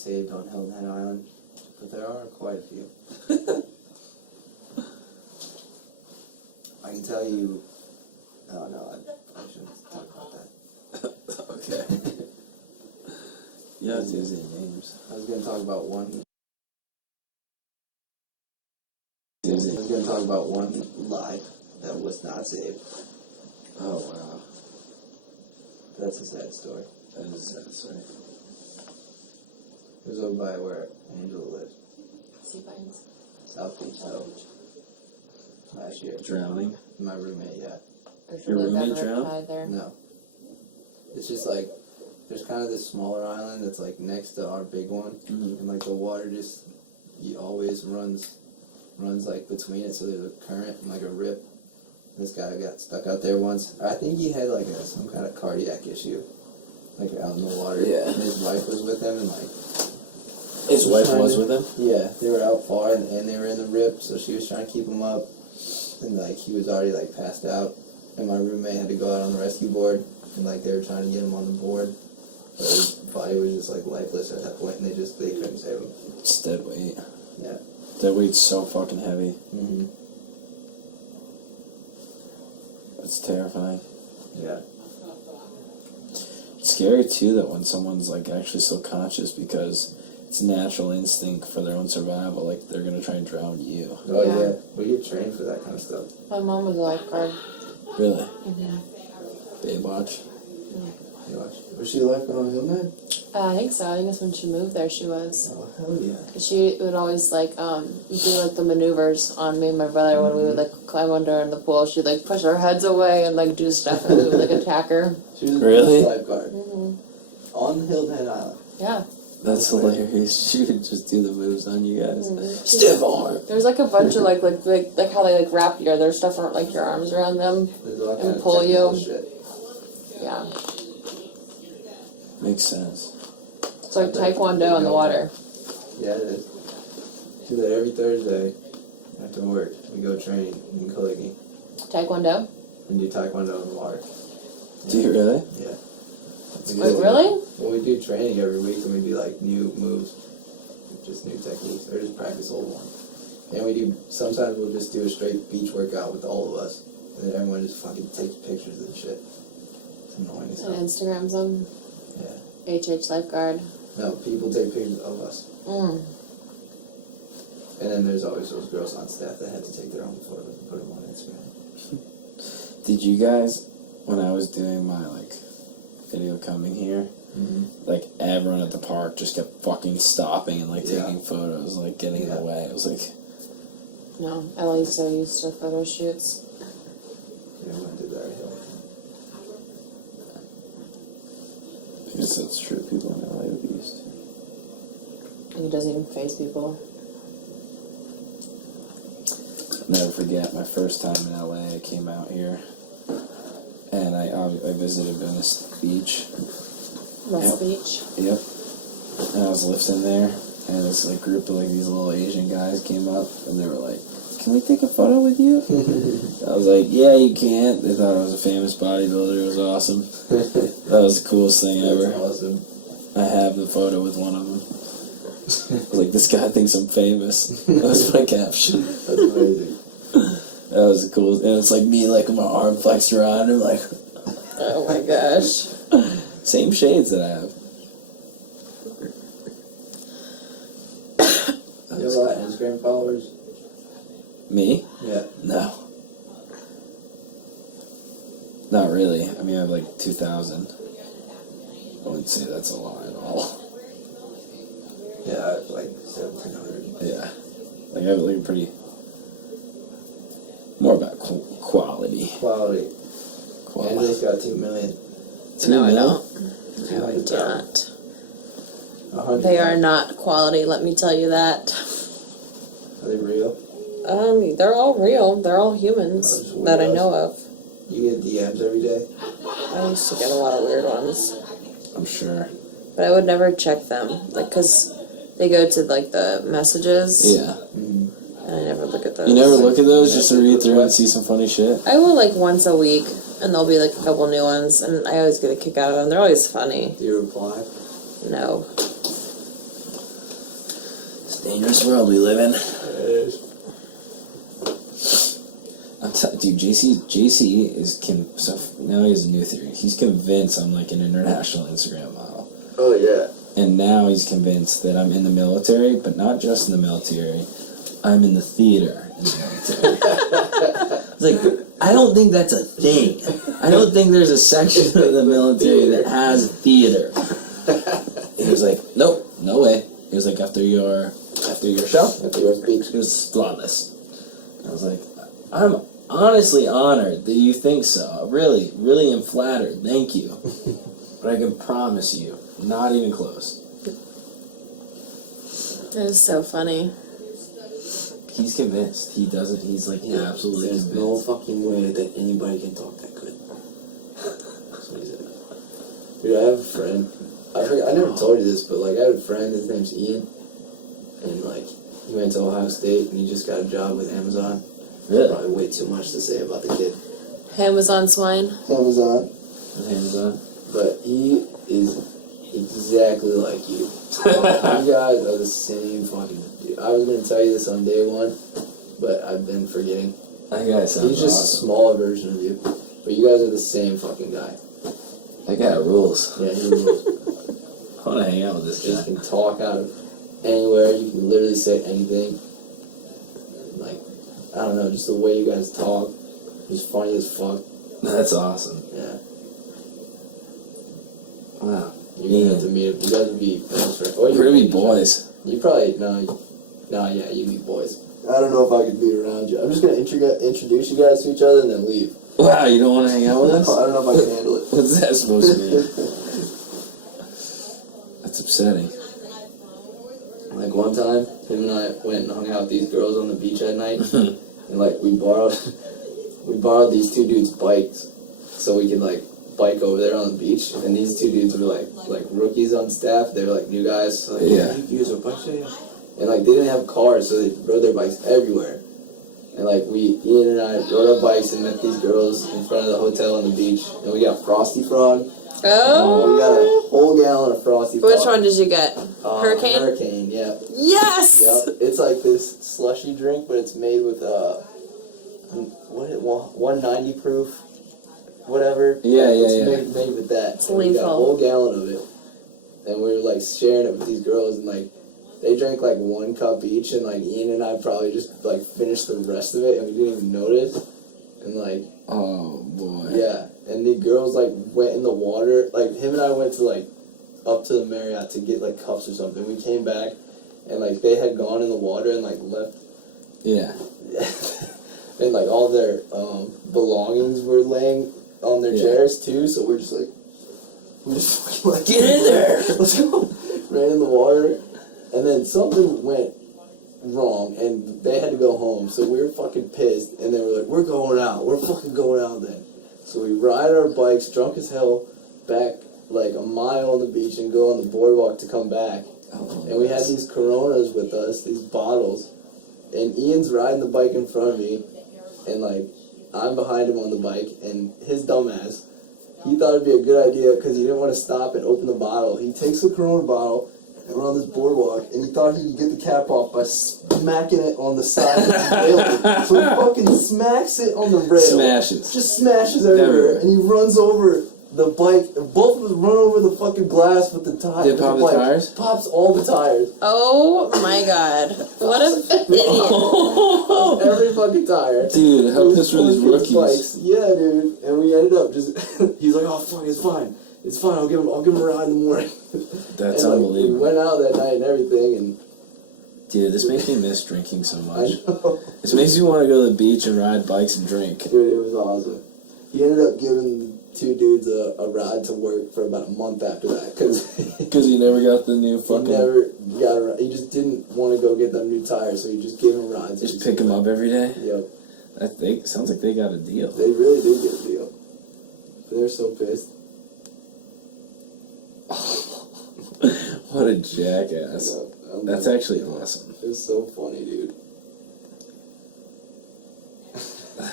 saved on Hilton Head Island, but there are quite a few. I can tell you. Oh no, I shouldn't talk about that. Okay. You have to use any names. I was gonna talk about one. I was gonna talk about one lie that was not saved. Oh wow. That's a sad story. That is a sad story. It was over by where Angela lives. Sea Pines. South Beach, though. Last year. Drowning? My roommate, yeah. Your roommate drowned? There. No. It's just like, there's kind of this smaller island that's like next to our big one. Mm-hmm. And like the water just, always runs like between it, so there's a current and like a rip. This guy got stuck out there once. I think he had like some kind of cardiac issue. Like out in the water. Yeah. And his wife was with him and like... His wife was with him? Yeah, they were out far and they were in the rip, so she was trying to keep him up. And like he was already like passed out. And my roommate had to go out on the rescue board and like they were trying to get him on the board. But his body was just like lifeless at that point and they couldn't save him. It's dead weight. Yeah. Dead weight's so fucking heavy. Mm-hmm. That's terrifying. Yeah. It's scary too that when someone's like actually still conscious, because it's a natural instinct for their own survival, like they're gonna try and drown you. Oh Yeah. yeah. We get trained for that kind of stuff. My mom was a lifeguard. Really? Mm-hmm. Baywatch? You watch. Was she like on Hillman? I think so. I think it's when she moved there she was. Oh hell yeah. She would always like do like the maneuvers on me and my brother when we would like climb under in the pool. She'd like push our heads away and like do stuff and we would like attack her. She was Really? a lifeguard. Mm-hmm. On Hilton Head Island. Yeah. That's hilarious. She would just do the moves on you guys. Mm-hmm. Stiff arm! There's like a bunch of like how they like wrap your other stuff around like your arms around them. There's all And kind of pull you. technical shit. Yeah. Makes sense. It's like taekwondo in the water. Yeah, it is. Do that every Thursday after work. We go train in Kaligi Taekwondo? and do taekwondo in the water. Do you really? Yeah. We do Wait, it- really? Well, we do training every week and we do like new moves, just new techniques, or just practice old ones. And we do, sometimes we'll just do a straight beach workout with all of us. And then everyone just fucking takes pictures and shit. It's annoying as And hell. Instagrams them. Yeah. HH lifeguard. No, people take pictures of us. Mm. And then there's always those girls on staff that had to take their own photos and put them on Instagram. Did you guys, when I was doing my like video coming here, like everyone at the park just kept fucking stopping and like Yeah. taking photos, like getting in the way. It was like, No, Ellie's so used to photo shoots. Yeah, we did that hill. I guess that's true. People in LA would be used to. And he doesn't even face people. I'll never forget my first time in LA. I came out here, and I visited Venice Beach. West Yep. Beach. Yep. And I was lifting there, and this like group of like these little Asian guys came up, and they were like, "Can we take a photo with you?" I was like, "Yeah, you can." They thought I was a famous bodybuilder. It was awesome. That was the coolest thing ever. That's awesome. I have the photo with one of them. I was like, "This guy thinks I'm famous." That was my caption. That's amazing. That was the coolest. And it's like me, like with my arm flexed around, and like, Oh my gosh. same shades that I have. You have a lot of Instagram followers? Me? Yeah. No. Not really. I mean, I have like 2,000. I wouldn't say that's a lot at all. Yeah, I have like 1,700. Yeah. Like, I have like a pretty... More about quality. Quality. Quality. Angela's got 2 million. 2 No, I mil? don't. No, I 200,000. don't. 100,000. They are not quality, let me tell you that. Are they real? They're all real. They're all humans Oh, just that I weirdos. know of. You get DMs every day? I used to get a lot of weird ones. I'm sure. But I would never check them. Like, because they go to, like, the messages. Yeah. Mm-hmm. And I never look at those. You never look at those just to read through and see some funny shit? I will, like, once a week. And there'll be, like, a couple new ones. And I always get a kick out of them. They're always funny. Do you reply? No. Dangerous world we live in. Dude, JC is so now he has a new theory. He's convinced I'm like an international Instagram model. Oh yeah. And now he's convinced that I'm in the military, but not just in the military. I'm in the theater in the military. It's like, I don't think that's a thing. I don't think there's a section of the military that has theater. He was like, nope, no way. He was like, after your show, after your speech, it was flawless. I was like, I'm honestly honored that you think so. Really, really am flattered. Thank you. But I can promise you, not even close. That is so funny. He's convinced. He doesn't. He's like absolutely There's convinced. no fucking way that anybody can talk that good. That's what he said. Dude, I have a friend. I never told you this, but like I have a friend. His name's Ian, and like he went to Ohio State and he just got a job with Amazon. Really? Probably way too much to say about the kid. Amazon swine. Amazon. Amazon. But he is exactly like you. You guys are the same fucking dude. I was gonna tell you this on day one, but I've been forgetting. That guy sounds He's just awesome. a smaller version of you. But you guys are the same fucking guy. That guy rules. Yeah, he rules. I want to hang out with this Just guy. can talk out of anywhere. You can literally say anything. Like, I don't know, just the way you guys talk. He's funny as fuck. That's awesome. Yeah. Wow. You're gonna have to meet him. You guys would be close friends. Or We're you gonna be would boys. You probably yeah, you'd be boys. I don't know if I could be around you. I'm just gonna introduce you guys to each other and then leave. Wow, you don't want to hang out with us? I don't know if I can handle it. What's that supposed to mean? That's upsetting. Like one time, him and I went and hung out with these girls on the beach at night, and like we borrowed these two dudes' bikes, so we could like bike over there on the beach. And these two dudes were like rookies on staff. They were like new guys. So like, Yeah. You can use our bikes, yeah. And like they didn't have cars, so they rode their bikes everywhere. And like Ian and I rode our bikes and met these girls in front of the hotel on the beach, and we got Frosty Frog. Oh. We got a whole gallon of Frosty Frog. Which one did you get? Hurricane? Hurricane, yeah. Yes! Yep. It's like this slushy drink, but it's made with 190 proof, whatever. Yeah. It's made with that. It's And we got a lethal. whole gallon of it, and we were like sharing it with these girls, and like they drank like 1 cup each, and like Ian and I probably just like finished the rest of it, and we didn't even notice. And like, Oh boy. yeah, and the girls like went in the water. Like him and I went to like up to the Marriott to get like cups or something. We came back, and like they had gone in the water and like left. Yeah. And like all their belongings were laying on their chairs too. So we're just fucking like, Get in there! Let's go. Ran in the water, and then something went wrong, and they had to go home. So we were fucking pissed, and they were like, "We're going out. We're fucking going out then." So we ride our bikes, drunk as hell, back like a mile on the beach, and go on the boardwalk to come back. Oh, And we had these Coronas with us, these bottles, and Ian's riding the bike in front of me, and like I'm behind him on the bike, and his dumbass, he thought it'd be a good idea because he didn't want to stop and open the bottle. He takes the Corona bottle, and we're on this boardwalk, and he thought he could get the cap off by smacking it on the side of the railing. So he fucking smacks it on the rail. Smashes. Just smashes everywhere, and he runs over the bike. Both of us run over the fucking glass with the tires. Did it pop the tires? Pops all the tires. Oh my god. What an idiot. Every fucking tire. Dude, how pissed were these Fucking rookies? spikes. Yeah, dude. And we ended up just. He's like, "Oh fuck, it's fine. It's fine. I'll give him a ride in the morning." That's and, unbelievable. We went out that night and everything, and Dude, this makes me miss drinking so I much. know. This makes me want to go to the beach and ride bikes and drink. Dude, it was awesome. He ended up giving the 2 dudes a ride to work for about a month after that, because Because you never got the new he fucking... never got a ride. He just didn't want to go get them new tires, so he just gave him rides. Just pick them up every day? Yep. Sounds like they got a deal. They really did get a deal. They're so pissed. What a jackass. That's actually awesome. It was so funny, dude.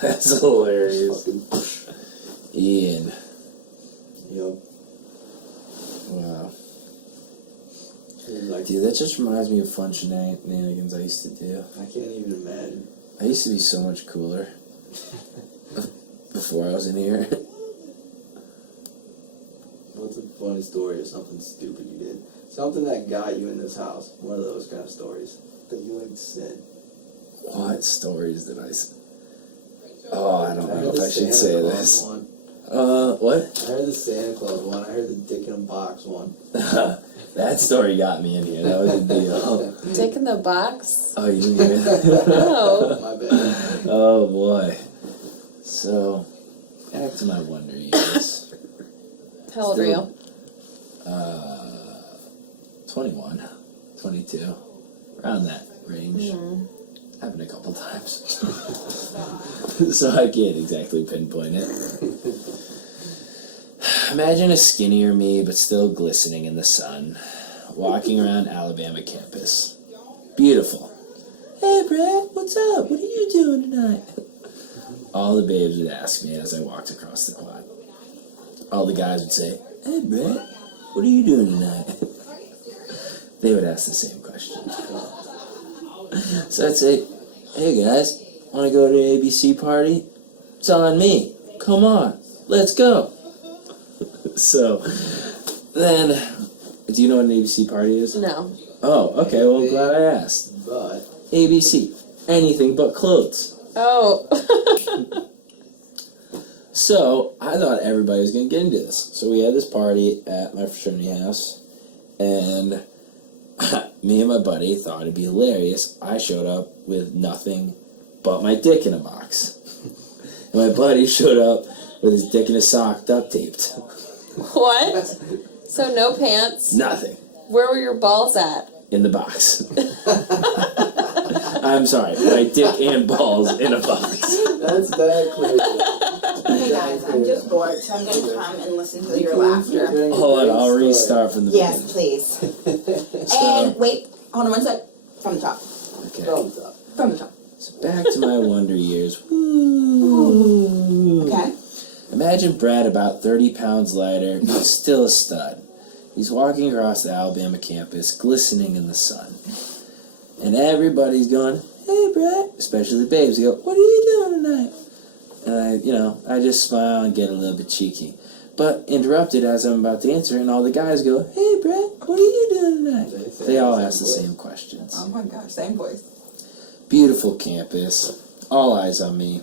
That's hilarious. Fucking, Ian. yep. Wow. Like, Dude, that just reminds me of fun shenanigans I used to do. I can't even imagine. I used to be so much cooler before I was in here. What's a funny story or something stupid you did? Something that got you in this house. One of those kind of stories that you like said. What stories did I say? Oh, I don't know heard if the I should Santa say Claus this. one. What? I heard the Santa Claus one. I heard the dick in a box one. That story got me in here. That was a deal. Dick in the box? Oh, you didn't hear that? No. My bad. Oh, boy. So, back to my wonder years. How old are you? 21, 22, around that range. Mm-hmm. Happened a couple times. So I can't exactly pinpoint it. Imagine a skinnier me, but still glistening in the sun, walking around Alabama campus. Beautiful. Hey, Brett, what's up? What are you doing tonight? All the babes would ask me as I walked across the quad. All the guys would say, hey, Brett, what are you doing tonight? They would ask the same question. So I'd say, hey, guys, want to go to an ABC party? It's on me. Come on, let's go. So then, do you know what an ABC party is? No. Oh, okay, well, glad I asked. But ABC, anything but clothes. Oh. So I thought everybody was going to get into this. So we had this party at my fraternity house, and me and my buddy thought it'd be hilarious. I showed up with nothing but my dick in a box. And my buddy showed up with his dick in a sock duct taped. What? So no pants? Nothing. Where were your balls at? In the box. I'm sorry, my dick and balls in a box. that's that clear. Hey guys, I'm just bored, so I'm gonna come and listen to your laughter. Hold on, I'll restart from the Yes, please. beginning. And wait, hold on one sec. From the top. Okay. Thumbs up. From the top. So back to my wonder years. Woo. Okay. Imagine Brad about 30 pounds lighter, but still a stud. He's walking across the Alabama campus, glistening in the sun. And everybody's going, hey, Brad, especially the babes. They go, what are you doing tonight? And I just smile and get a little bit cheeky. But interrupted as I'm about to answer, and all the guys go, hey, Brad, what are you doing tonight? They all ask the same questions. Oh my gosh, same voice. Beautiful campus, all eyes on me.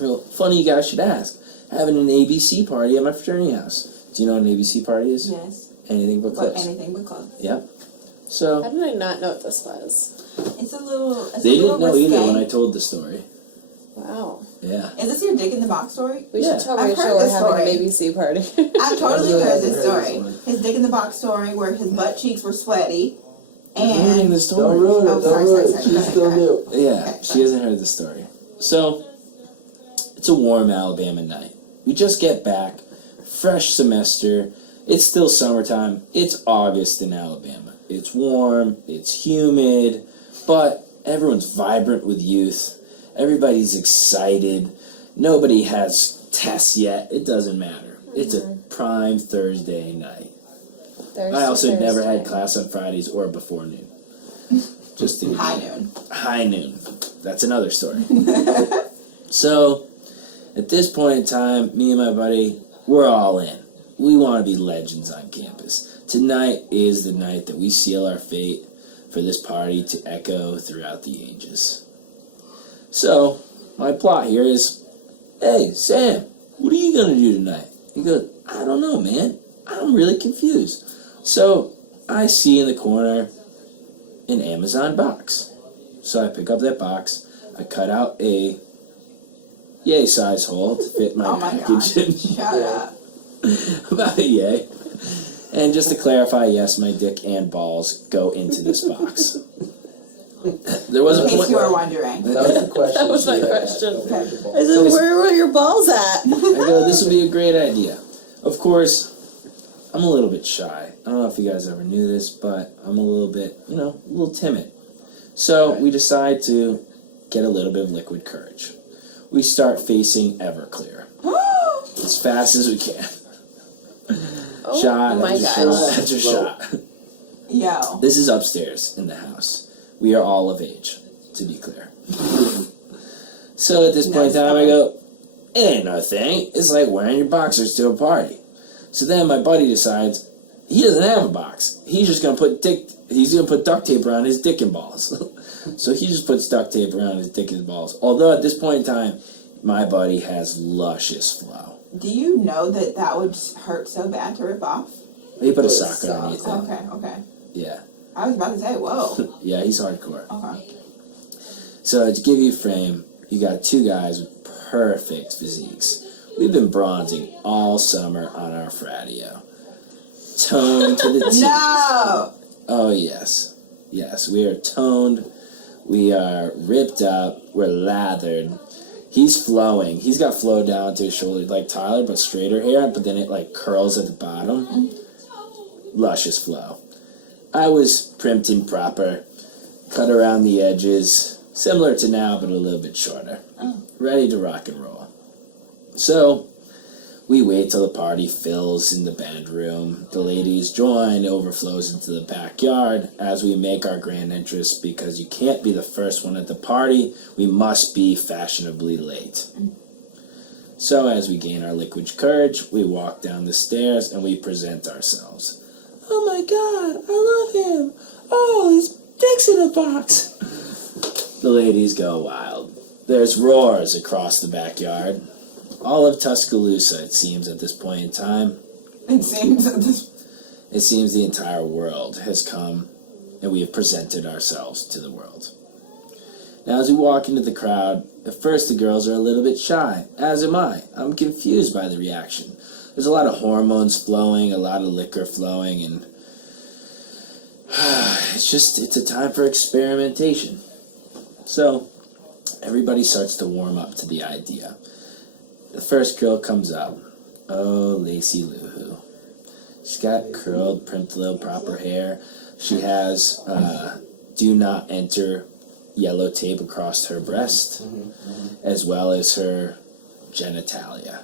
Real funny you guys should ask. Having an ABC party at my fraternity house. Do you know what an ABC party is? Yes. Anything but But clips. anything but clothes. Yep. So How did I not know what this was? It's a little. they didn't know either when I told the story. Wow. Yeah. Is this your dick in the box story? We Yeah. should tell I've Rachel heard we're this having an story. ABC party. I've totally Yeah, heard I've this heard story. this one. His dick in the box story where his butt cheeks were sweaty. Ruining And the Don't story. ruin it. Oh, Don't sorry, ruin it. sorry, She sorry. still do. Yeah, she hasn't heard the story. So, it's a warm Alabama night. We just get back, fresh semester. It's still summertime. It's August in Alabama. It's warm, it's humid, but everyone's vibrant with youth. Everybody's excited. Nobody has tests yet. It doesn't matter. It's a prime Thursday night. I also never had class on Fridays or before noon. Just to give high you- noon. High noon. That's another story. So, at this point in time, me and my buddy, we're all in. We want to be legends on campus. Tonight is the night that we seal our fate for this party to echo throughout the ages. So, my plot here is, hey, Sam, what are you going to do tonight? He goes, I don't know, man. I'm really confused. So, I see in the corner an Amazon box. So I pick up that box, I cut out a yay size hole to fit my Oh my package gosh. in. Shut up. About a yay. And just to clarify, yes, my dick and balls go into this box. There was a In case point. you were wondering. That was the question. That was my she had. question. Okay. I said, where were your balls at? I go, this would be a great idea. Of course, I'm a little bit shy. I don't know if you guys ever knew this, but I'm a little bit, a little timid. So we decide to get a little bit of liquid courage. We start facing Everclear as fast as we can. Oh Shot my after gosh. shot after shot. Yo. This is upstairs in the house. We are all of age, to be clear. So at this point in time, I go, it ain't no thing. It's like wearing your boxers to a party. So then my buddy decides he doesn't have a box. He's just gonna put duct tape around his dick and balls. So he just puts duct tape around his dick and balls. Although at this point in time, my buddy has luscious flow. Do you know that would hurt so bad to rip off? He put a sock underneath it. Okay. Yeah. I was about to say, whoa. Yeah, he's hardcore. Okay. So to give you a frame, you got two guys with perfect physiques. We've been bronzing all summer on our fratio. Toned to the T. No! Oh, yes. Yes, we are toned. We are ripped up. We're lathered. He's flowing. He's got flow down to his shoulders like Tyler, but straighter hair, but then it like curls at the bottom. Luscious flow. I was primped and proper, cut around the edges, similar to now, but a little bit shorter. Ready to rock and roll. So, we wait till the party fills in the band room. The ladies join, overflows into the backyard as we make our grand entrance because you can't be the first one at the party. We must be fashionably late. So, as we gain our liquid courage, we walk down the stairs and we present ourselves. Oh my god, I love him! Oh, his dick's in a box! The ladies go wild. There's roars across the backyard. All of Tuscaloosa, it seems, at this point in time. It seems at this. It seems the entire world has come, and we have presented ourselves to the world. Now, as we walk into the crowd, at first the girls are a little bit shy, as am I. I'm confused by the reaction. There's a lot of hormones flowing, a lot of liquor flowing, and it's a time for experimentation. So, everybody starts to warm up to the idea. The first girl comes up. Oh, Lacey Lou-Hoo. She's got curled, primped little proper hair. She has do not enter yellow tape across her breast, as well as her genitalia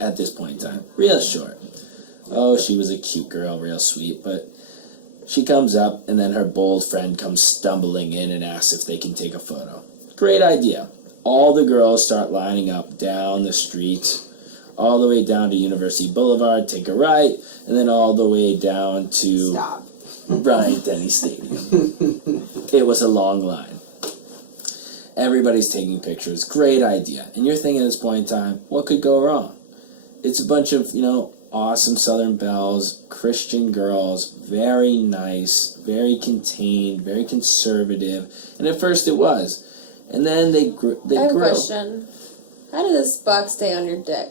at this point in time. Real short. Oh, she was a cute girl, real sweet, but she comes up and then her bold friend comes stumbling in and asks if they can take a photo. Great idea. All the girls start lining up down the street, all the way down to University Boulevard, take a right, and then all the way down to Stop. Bryant-Denny Stadium. It was a long line. Everybody's taking pictures. Great idea. And you're thinking at this point in time, what could go wrong? It's a bunch of, awesome Southern belles, Christian girls, very nice, very contained, very conservative. And at first it was. And then they grew. I have a question. How did this box stay on your dick?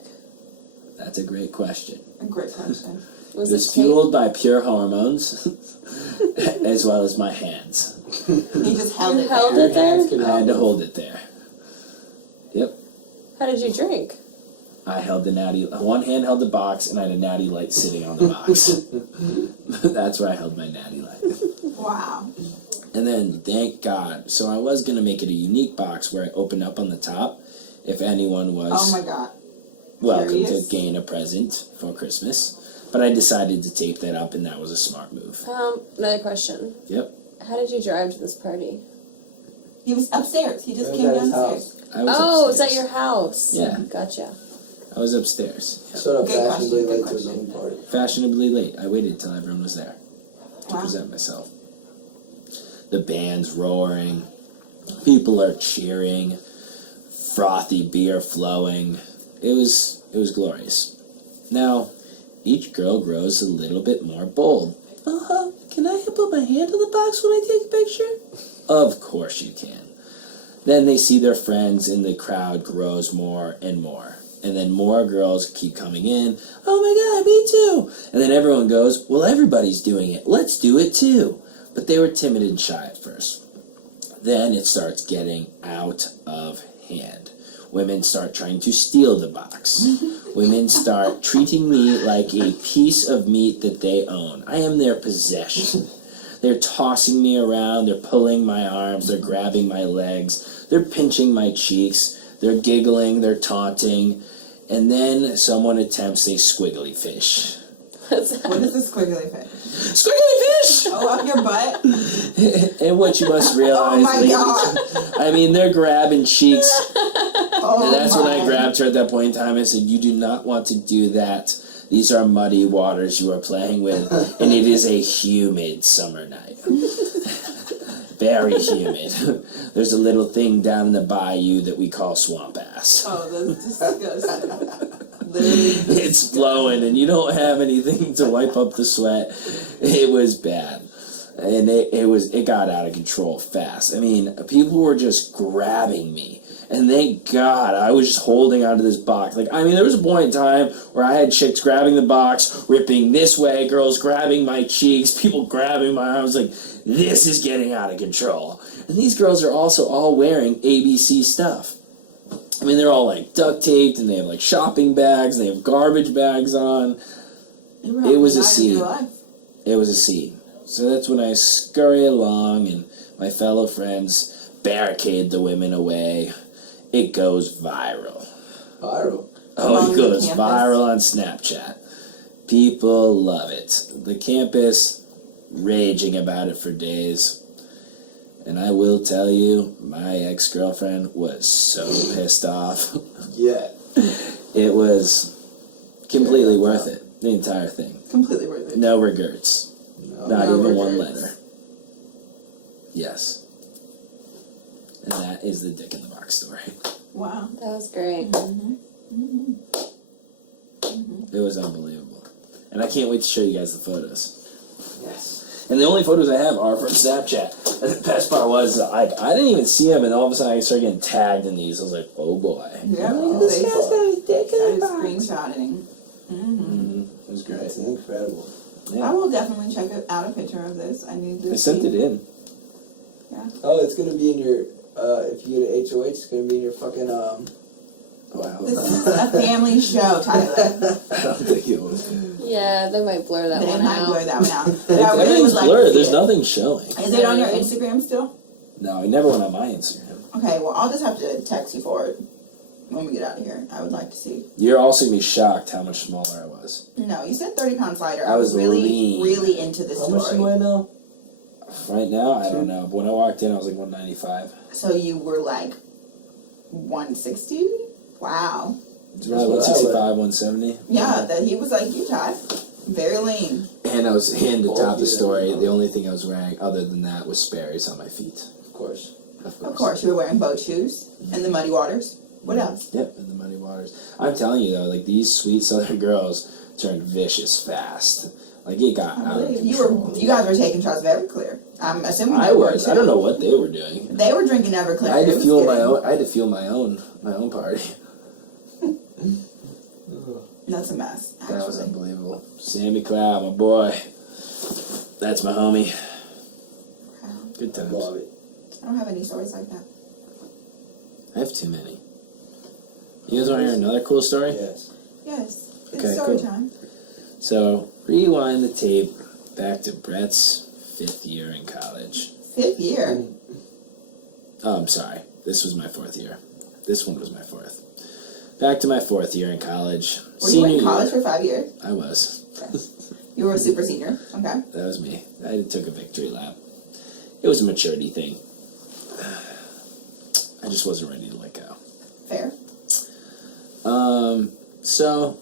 That's a great question. A great question. Was It was fueled by pure hormones, as well as my hands. He just held You it held there. it there? I had to hold it there. Yep. How did you drink? I held the natty. One hand held the box, and I had a natty light sitting on the box. That's where I held my natty light. Wow. And then, thank God. So I was gonna make it a unique box where I opened up on the top, if anyone was Oh my god. welcome Curious. to gain a present for Christmas. But I decided to tape that up, and that was a smart move. Another question. Yep. How did you drive to this party? He was upstairs. He just It was came at his downstairs. I was Oh, it's upstairs. at your house. Yeah. Gotcha. I was upstairs. Yep. Showed up Good fashionably question, late good to his question. own party. Fashionably late. I waited till everyone was there to Wow. present myself. The band's roaring. People are cheering. Frothy beer flowing. It was glorious. Now, each girl grows a little bit more bold. Can I put my hand on the box when I take a picture? Of course you can. Then they see their friends and the crowd grows more and more. And then more girls keep coming in. Oh my god, me too! And then everyone goes, well, everybody's doing it. Let's do it too. But they were timid and shy at first. Then it starts getting out of hand. Women start trying to steal the box. Women start treating me like a piece of meat that they own. I am their possession. They're tossing me around, they're pulling my arms, they're grabbing my legs, they're pinching my cheeks, they're giggling, they're taunting, and then someone attempts a squiggly fish. What's that? What is this squiggly fish? Squiggly fish! Oh, up your butt? And what you must realize, Oh my ladies, God. I mean, they're grabbing cheeks. Oh And that's when I my. grabbed her at that point in time and said, you do not want to do that. These are muddy waters you are playing with, and it is a humid summer night. Very humid. There's a little thing down in the bayou that we call swamp ass. Oh, that's disgusting. Literally. It's flowing, and you don't have anything to wipe up the sweat. It was bad. And it got out of control fast. I mean, people were just grabbing me. And thank God I was just holding onto this box. Like, I mean, there was a point in time where I had chicks grabbing the box, ripping this way, girls grabbing my cheeks, people grabbing my arms. Like, this is getting out of control. And these girls are also all wearing ABC stuff. I mean, they're all like duct taped, and they have like shopping bags, and they have garbage bags on. It was a scene. It was a scene. So that's when I scurry along, and my fellow friends barricade the women away. It goes viral. Viral. Oh, Among it the goes campus? viral on Snapchat. People love it. The campus raging about it for days. And I will tell you, my ex-girlfriend was so pissed off. Yeah. It was completely worth it. The entire thing. Completely worth it. No regrets. No. Not No even one regrets. letter. Yes. And that is the dick in the box story. Wow. That was great. It was unbelievable. And I can't wait to show you guys the photos. Yes. And the only photos I have are from Snapchat. And the best part was, I didn't even see them, and all of a sudden I started getting tagged in these. I was like, oh boy. Yeah, This guy's got his dick in the started box. screenshotting. Mm-hmm. It was great. That's incredible. I Yeah. will definitely check out a picture of this. I need to I sent see. it in. Oh, it's gonna be in your, if you get an HOH, it's gonna be in your fucking, wow. This is a family show, Tyler. I don't think it was. Yeah, they might blur that They one might blur out. that one out. But I really Everything's would like blurred. to see There's it. nothing showing. Is it on your Instagram still? No, it never went on my Instagram. Okay, well, I'll just have to text you for it when we get out of here. I would like to see. You're also gonna be shocked how much smaller I was. No, you said 30 pounds lighter. I I was was really, lean. really into this How much story. you weigh now? Right now, I don't know. But when I walked in, I was like 195. So you were like 160? Wow. It's probably 165, 170. Yeah, that he was like you, Ty. Very lean. And I was in to Oh, top the yeah. story. The only thing I was wearing other than that was Sperry's on my feet. Of course. Of course, you were wearing boat shoes in the muddy waters. What else? Yep, in the muddy waters. I'm telling you though, like these sweet southern girls turned vicious fast. Like it got out of control. You guys were taking shots of Everclear. I'm assuming I you were was. too. I don't know what they were doing. They were drinking Everclear. I had It to was fuel my good. own. I had to fuel my own party. That's a mess. Actually. That was unbelievable. Sammy Cloud, my boy. That's my homie. Wow. Good times. Love it. I don't have any stories like that. I have too many. You guys want to hear another cool story? Yes. Yes. It's Okay, story cool. time. So, rewind the tape back to Brett's 5th year in college. 5th year. Oh, I'm sorry. This was my 4th year. This one was my 4th. Back to my 4th year in college. Were you in Senior college year. for 5 years? I was. You were a super senior. Okay. That was me. I took a victory lap. It was a maturity thing. I just wasn't ready to let go. Fair. So,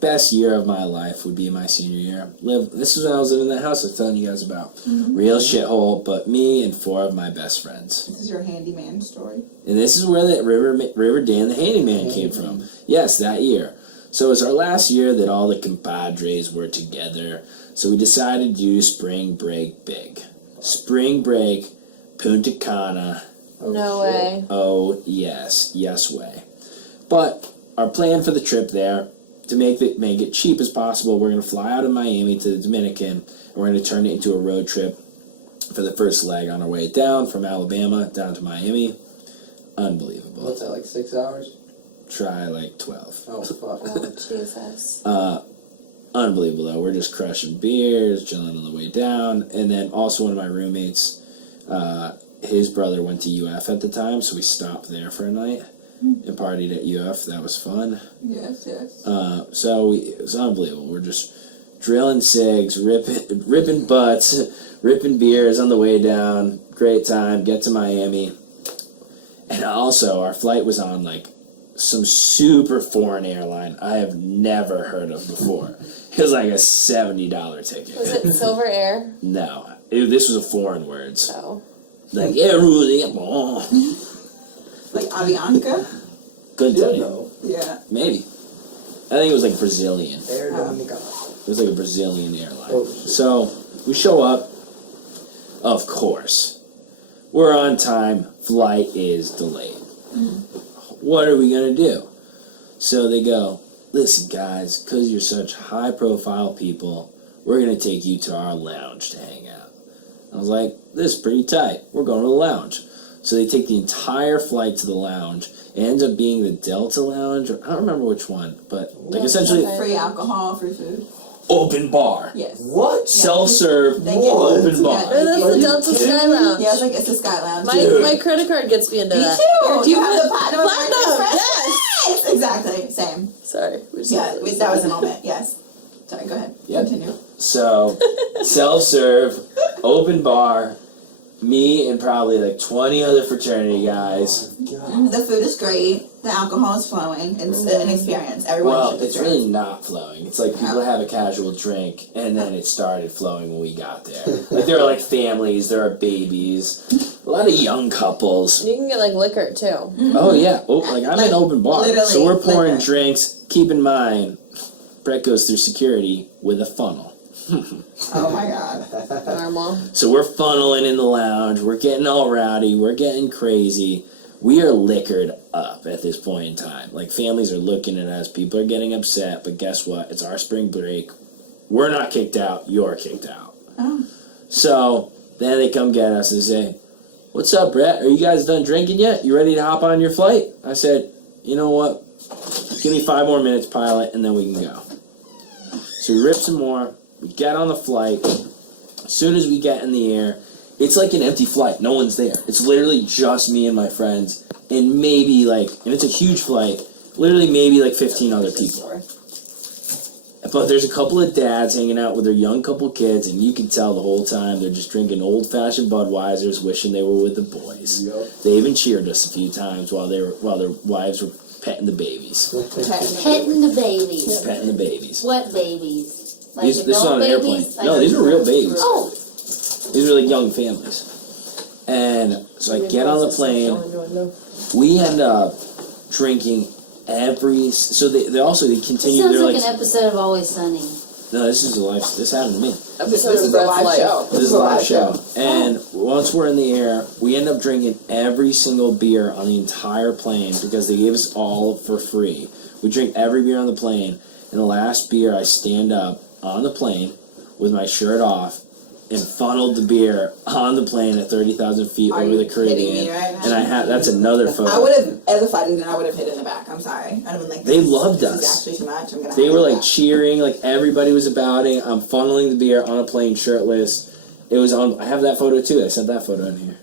best year of my life would be my senior year. This was when I was living in that house I was telling you guys about. Real shithole, but me and 4 of my best friends. This is your handyman story. And this is where the River Dan the handyman came from. Yes, that year. So it was our last year that all the compadres were together. So we decided to do spring break big. Spring break, Punta Cana. No way. Oh, yes. Yes way. But our plan for the trip there, to make it cheap as possible, we're going to fly out of Miami to the Dominican, and we're going to turn it into a road trip for the first leg on our way down from Alabama down to Miami. Unbelievable. What's that, like 6 hours? Try like 12. Oh, fuck. Oh, Jesus. Unbelievable though. We're just crushing beers, chilling on the way down, and then also one of my roommates, his brother went to UF at the time, so we stopped there for a night and partied at UF. That was fun. Yes, yes. So it was unbelievable. We're just drilling cigs, ripping butts, ripping beers on the way down. Great time. Get to Miami. And also, our flight was on, like, some super foreign airline I have never heard of before. It was like a $70 ticket. Was it Silver Air? No. This was a foreign words. Oh. Like, Like Avianca? couldn't You tell don't you. know. Yeah. Maybe. I think it was like Brazilian. Air Dominicana. It was like a Brazilian airline. Oh, shit. So, we show up. Of course. We're on time. Flight is delayed. What are we going to do? So they go, listen, guys, because you're such high-profile people, we're going to take you to our lounge to hang out. I was like, this is pretty tight. We're going to the lounge. So they take the entire flight to the lounge. It ends up being the Delta Lounge. Or I don't remember which one, but like essentially Free alcohol, free food. open bar. Yes. What? Self-serve, They get- open bar. Yeah, Oh, that's Are the you Delta kidding Sky me? Lounge. Yeah, it's a Sky Lounge. My credit card gets me into Me that. too. Do You have the platinum. Platinum, Yes. Yes, exactly. Same. Sorry. We just Yeah, that was a moment. Yes. Sorry, go ahead. Yep. Continue. So, self-serve, open bar, me and probably like 20 other fraternity guys. God. The food is great. The alcohol is flowing. It's an experience. Everyone Well, should it's experience. really not flowing. It's like people have a casual drink, and then it started flowing when we got there. Like, there are like families, there are babies, a lot of young couples. You can get like liquor too. Oh, yeah. Oh, like I'm in open bar. literally, So we're pouring liquor. drinks. Keep in mind, Brett goes through security with a funnel. Oh my god. Normal. So we're funneling in the lounge, we're getting all rowdy, we're getting crazy. We are liquored up at this point in time. Like, families are looking at us, people are getting upset, but guess what? It's our spring break. We're not kicked out, you're kicked out. Oh. So then they come get us and say, what's up, Brett? Are you guys done drinking yet? You ready to hop on your flight? I said, you know what? Give me 5 more minutes, pilot, and then we can go. So we rip some more. We get on the flight. As soon as we get in the air, it's like an empty flight. No one's there. It's literally just me and my friends, and maybe like, and it's a huge flight, literally maybe like 15 other people. But there's a couple of dads hanging out with their young couple kids, and you can tell the whole time they're just drinking old-fashioned Budweisers, wishing they were with the boys. Yup. They even cheered us a few times while their wives were petting the babies. Petting the babies. Petting the babies. What babies? Like This is adult on an airplane. babies? No, these are real babies. Oh, These are like young families. And so I get on the plane. We end up drinking every. So they it continue. sounds They're like like, an episode of Always Sunny. no, this is a life. This happened to me. This is a live show. This is a live show. And once we're in the air, we end up drinking every single beer on the entire plane because they gave us all for free. We drink every beer on the plane. And the last beer, I stand up on the plane with my shirt off and funneled the beer on the plane at 30,000 feet Are over you the kidding Caribbean. me right now? And that's another photo. I would have, as a flight attendant, I would have hid in the back. I'm sorry. I'd have been like, They this loved is us. actually too much. I'm gonna They hide were in the like back. cheering, like everybody was about it. I'm funneling the beer on a plane shirtless. It was on, I have that photo too. I sent that photo in here.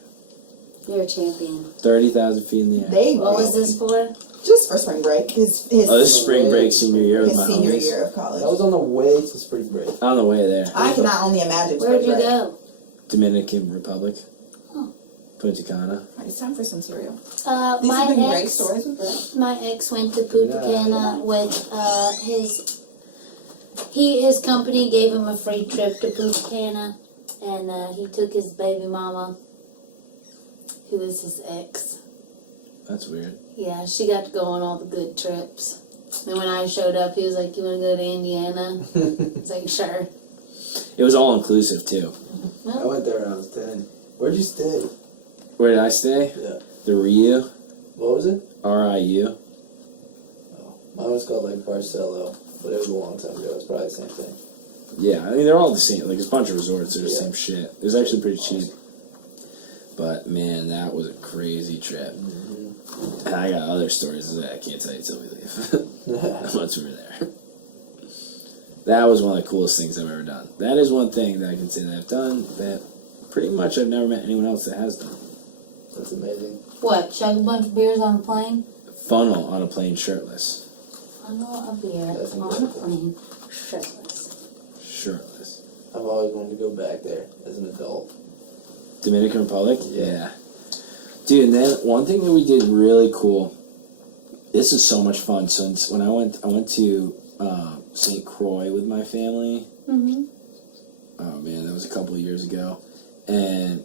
You're a champion. 30,000 feet in the air. They What was this for? just for spring break. His Oh, this is spring break, senior year with his my senior homies. year of college. That was on the way to spring break. On the way there. I cannot only imagine Where'd spring you break. go? Dominican Republic. Oh. Punta Cana. It's time for some cereal. These My have been great ex, stories with Brett. my ex went to Punta Cana with his company gave him a free trip to Punta Cana, and he took his baby mama, who was his ex. That's weird. Yeah, she got to go on all the good trips. And when I showed up, he was like, "You want to go to Indiana?" I was like, "Sure." It was all inclusive too. I went there when I was 10. Where'd you stay? Where did I stay? Yeah. The Rio. What was it? RIU. Oh, mine was called like Barcelo, but it was a long time ago. It was probably the same thing. Yeah, I mean they're all the same. Like it's a bunch of resorts. They're the Yeah. same shit. It was actually pretty cheap. But man, that was a crazy trip. And I got other stories that I can't tell you till we leave. Once we were there. That was one of the coolest things I've ever done. That is one thing that I can say that I've done that pretty much I've never met anyone else that has done. That's amazing. What? Chug a bunch of beers on a plane? Funnel on a plane shirtless. I know a beer That's on a incredible. plane, shirtless. shirtless. I've always wanted to go back there as an adult. Dominican Republic? Yeah. Dude, and then one thing that we did really cool. This is so much fun. So when I went to St. Croix with my family. Mm-hmm. Oh man, that was a couple of years ago, and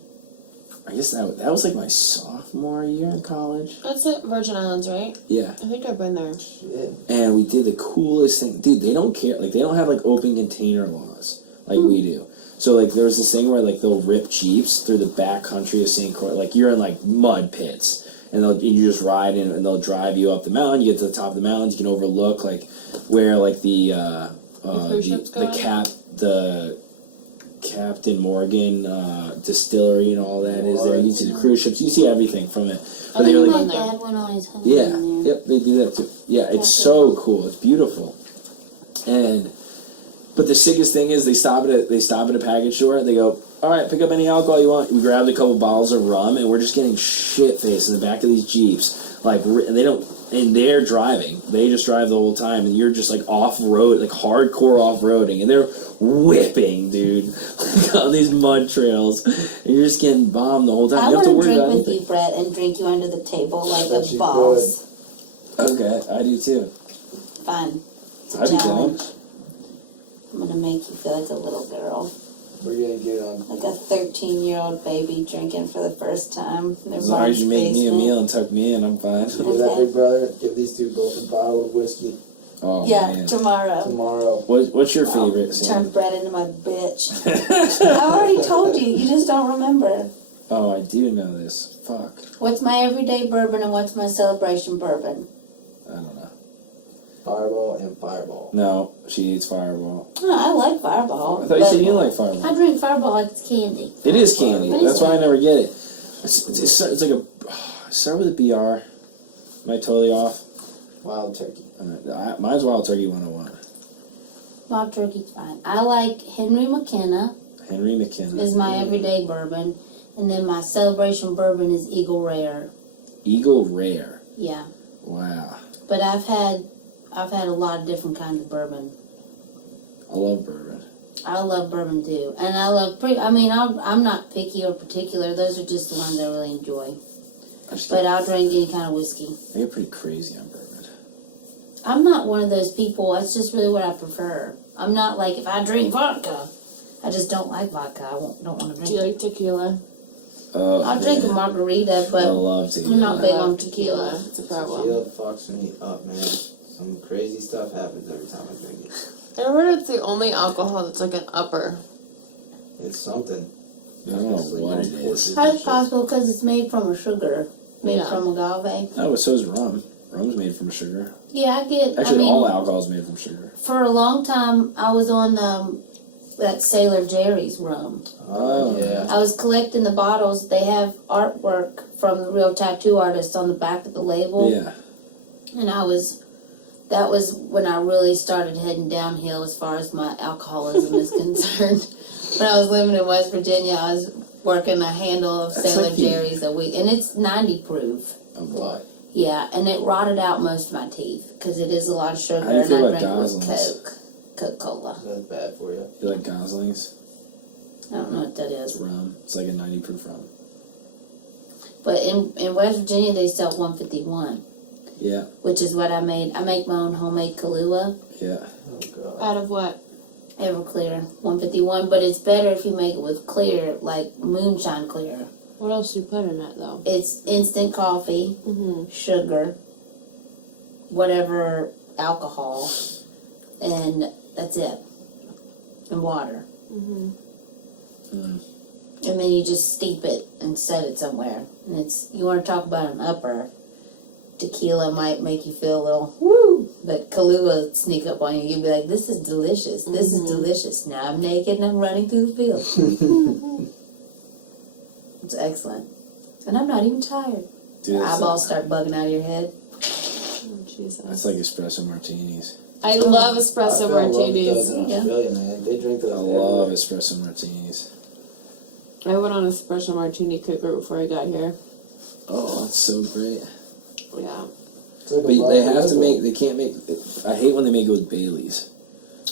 I guess that was like my sophomore year in college. That's at Virgin Islands, right? Yeah, I think I've been there. Shit. and we did the coolest thing, dude. They don't care, like they don't have like open container laws like we do. So like there was this thing where like they'll rip jeeps through the back country of St. Croix, like you're in like mud pits, and you just ride in, and they'll drive you up the mountain. You get to the top of the mountains, you can overlook like where like the cruise ships go in? the Captain Morgan distillery and all that is there. You see the cruise ships, you see everything from it. But I they think were My been like, there. dad went on his honeymoon yeah, there. yep, they do that too. Yeah, it's so cool. It's beautiful. But the sickest thing is they stop at a package store. They go, all right, pick up any alcohol you want. We grabbed a couple bottles of rum, and we're just getting shit faced in the back of these jeeps. Like and they're driving. They just drive the whole time, and you're just like off road, like hardcore off roading, and they're whipping, dude, on these mud trails, and you're just getting bombed the whole time. I You don't have to want to worry drink about with anything. you, Brett, and drink you under the table like bet a you boss. Okay, I do too. Fun. It's a I'd be down. challenge. I'm gonna make you feel like a little girl. We're gonna get on. Like a 13-year-old baby drinking for the first time. In their As long as you make me a basement. meal and tuck me in, I'm fine. Give that big brother. Give these two both a bottle of whiskey Oh Yeah, man. tomorrow. tomorrow. What's your I'll favorite? Sam? turn Brett into my bitch. I already told you. You just don't remember. Oh, I do know this. Fuck. What's my everyday bourbon and what's my celebration bourbon? I don't know. Fireball and Fireball. No, she eats Fireball. Oh, I like Fireball. I thought you said but you like Fireball. I drink Fireball like it's candy. It is candy. What is That's why I it? never get it. It's like a. Start with a BR. Am I totally off? Wild turkey. Mine's Wild Turkey 101. Wild Turkey's fine. I like Henry McKenna Henry McKenna. is my everyday bourbon. And then my celebration bourbon is Eagle Rare. Eagle Rare. Yeah. Wow. But I've had a lot of different kinds of bourbon. I love bourbon. I love bourbon too. And I love I'm not picky or particular. Those are just the ones I really enjoy. But I'll drink any kind of whiskey. I get pretty crazy on bourbon. I'm not one of those people. That's just really what I prefer. I'm not like, if I drink vodka, I just don't like vodka. I don't want to drink Do you it. like tequila? Oh, I'll drink a man. margarita, I but love tequila. I'm not big I on love tequila. It's a problem. Tequila fucks me up, man. Some crazy stuff happens every time I drink it. I heard it's the only alcohol that's like an upper. It's something. I don't know what it is. How is it possible? Because it's made from a sugar. Made Yeah. from agave. Oh, so is rum. Rum's made from sugar. Yeah, Actually, all alcohol's made from sugar. for a long time, I was on that Sailor Jerry's rum. Oh, yeah. I was collecting the bottles. They have artwork from the real tattoo artists on the back of the label. Yeah. And that was when I really started heading downhill as far as my alcoholism is concerned. When I was living in West Virginia, I was working a handle of That's Sailor like the- Jerry's a week. And it's 90 proof. Oh boy. Yeah, and it rotted out most of my teeth because it is a lot of sugar. How do you And feel I about drank it with Goslings? Coca-Cola. That's bad for you. You like Goslings? I don't know what that It's is. rum. It's like a 90 proof rum. But in West Virginia, they sell 151, Yeah. which is what I made. I make my own homemade Kahlua. Yeah. Oh, God. Out of what? Everclear 151, but it's better if you make it with clear, like moonshine clear. What else do you put in it though? It's instant coffee, Mm-hmm. sugar, whatever alcohol, and that's it. And water. Mm-hmm. Mm. And then you just steep it and set it somewhere. And you want to talk about an upper. Tequila might make you feel a little woo, but Kahlua would sneak up on you. You'd be like, "This is delicious. This is delicious." Now I'm naked and I'm running through the field. It's excellent, and I'm not even tired. Dude, Your that's eyeballs start bugging out of your head. Oh, Jesus. That's like espresso martinis. I love I espresso fell in love with martinis. those in Yeah. Australia, man. They drink those I everywhere. love espresso martinis. I went on an espresso martini cooker before I got here. Oh, that's so great. Yeah. It's like a But they vodka have to Red Bull. make. They can't make. I hate when they make it with Baileys.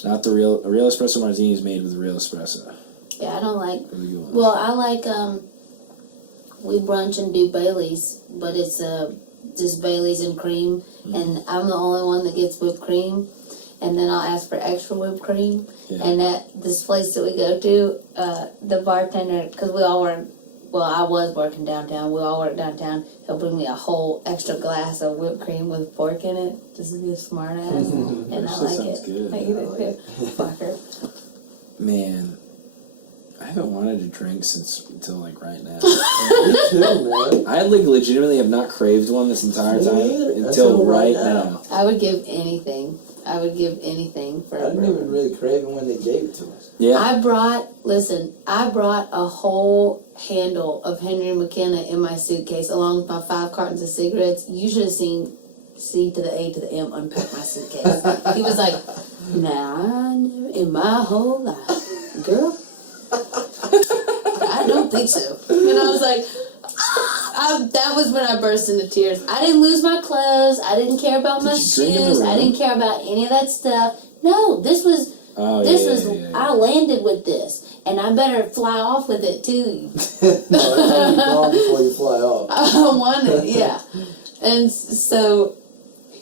Not the real. A real espresso martini is made with real espresso. Yeah, I don't like. Those are good ones. Well, I like we brunch and do Bailey's, but it's just Bailey's and cream, and I'm the only one that gets whipped cream, and then I'll ask for extra whipped cream. Yeah. And at this place that we go to, the bartender, because we all work. Well, I was working downtown. We all work downtown. He'll bring me a whole extra glass of whipped cream with pork in it, just to be a smart ass, and I Actually like sounds it. good. I eat it too. Fucker. Man, I haven't wanted to drink since until like right now. Me too, man. I like legitimately have not craved one this entire Me time neither. until right now. I would give anything. I would give anything for I a didn't bourbon. even really crave it when they gave it to us. Yeah. I brought a whole handle of Henry McKenna in my suitcase along with my 5 cartons of cigarettes. You should have seen C to the A to the M unpack my suitcase. He was like, nah, I never in my whole life. Girl, I don't think so. And I was like, that was when I burst into tears. I didn't lose my clothes. I didn't care about my Did you drink in the shoes. I room? didn't care about any of that stuff. No, this was Oh, yeah. I landed with this, and I better fly off with it too. No, it's gonna be gone before you fly off. I wanted, yeah. And so,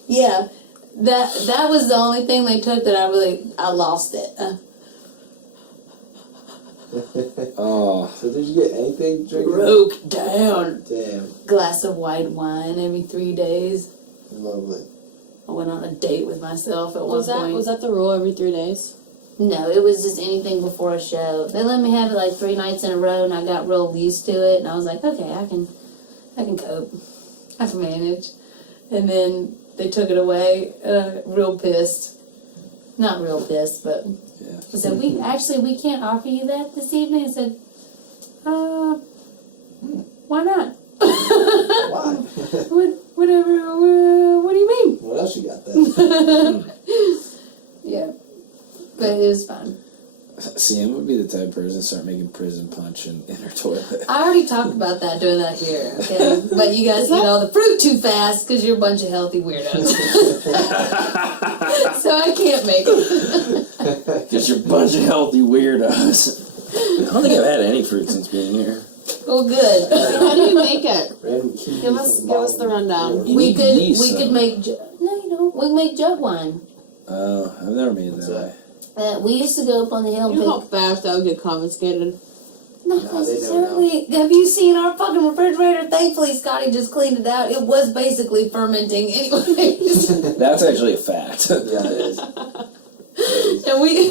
yeah, that was the only thing they took that I lost it. Oh, So did you get anything drinking? Broke down. Damn, Glass of white wine every 3 days. lovely. I went on a date with myself at one Was point. that the rule every 3 days? No, it was just anything before a show. They let me have it like 3 nights in a row, and I got real used to it. And I was like, okay, I can cope, I can manage. And then they took it away, real pissed. Not real pissed, but yeah. I said, we can't offer you that this evening. I said, why not? Why? Whatever. What do you mean? What else you got there? Yeah, but it was fun. Sam would be the type of person to start making prison punch in her toilet. I already talked about doing that here, okay? But you guys eat all the fruit too fast because you're a bunch of healthy weirdos. So I can't make it. Because you're a bunch of healthy weirdos. I don't think I've had any fruit since being here. Well, good. How do you make it? Random kiwi Give us from the rundown. You We need could yeast, we could though. make no, you don't. We can make jug wine. Oh, I've never made it What's that that? way. We used to go up on the hill and You know pick. how fast that would get confiscated. Not No, they don't necessarily. Have you seen our fucking refrigerator? Thankfully, Scotty just cleaned it out. It was basically fermenting anyways. That's actually a fact. Yeah, it is. And we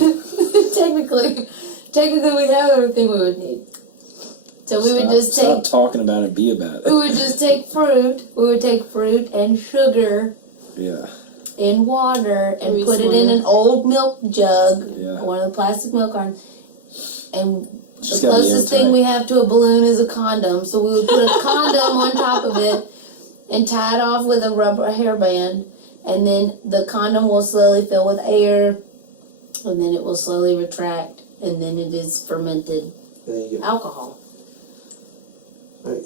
technically we have everything we would need. So we would just Stop take talking about it, be about we it. would just take fruit. We would take fruit and sugar Yeah, in water and We put it in swim. an old milk jug, yeah. one of the plastic milk cartons. And Just the gotta be closest thing airtight. we have to a balloon is a condom. So we would put a condom on top of it and tie it off with a rubber hairband. And then the condom will slowly fill with air. And then it will slowly retract. And then it is fermented Then you get, alcohol. wait,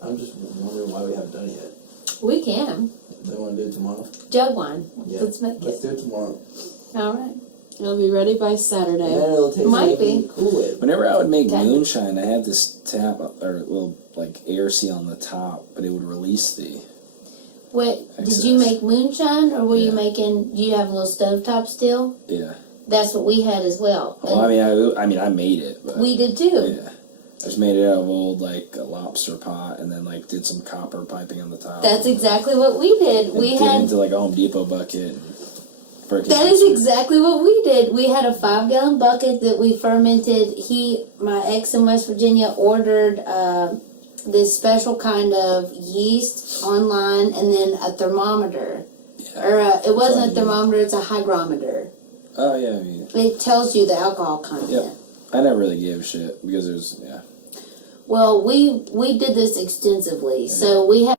I'm just wondering why we haven't done it yet. We can. They want to do it tomorrow? Jug wine. Yeah. Let's make Let's it. do it tomorrow. All right. It'll be ready by And Saturday. then it'll taste Might like be. Kool-Aid. Whenever I would make Okay. moonshine, I had this tap or little like air seal on the top, but it would release the. Wait, did you Excess. make moonshine or were you Yeah. making, you have a little stovetop still? Yeah. That's what we had as well. Well, I mean, I made it, but We did too. yeah, I just made it out of old like a lobster pot, and then like did some copper piping on the top. That's exactly what we did. And We did it had, into like a Home Depot bucket. And that is exactly what we did. We had a 5-gallon bucket that we fermented. My ex in West Virginia ordered this special kind of yeast online and then a thermometer. Yeah. Or it wasn't a Sorry, yeah. thermometer, it's a hygrometer. Oh yeah, I mean, It tells you the alcohol content. Yep. I never really gave a shit because it was Well, we did this extensively. So we had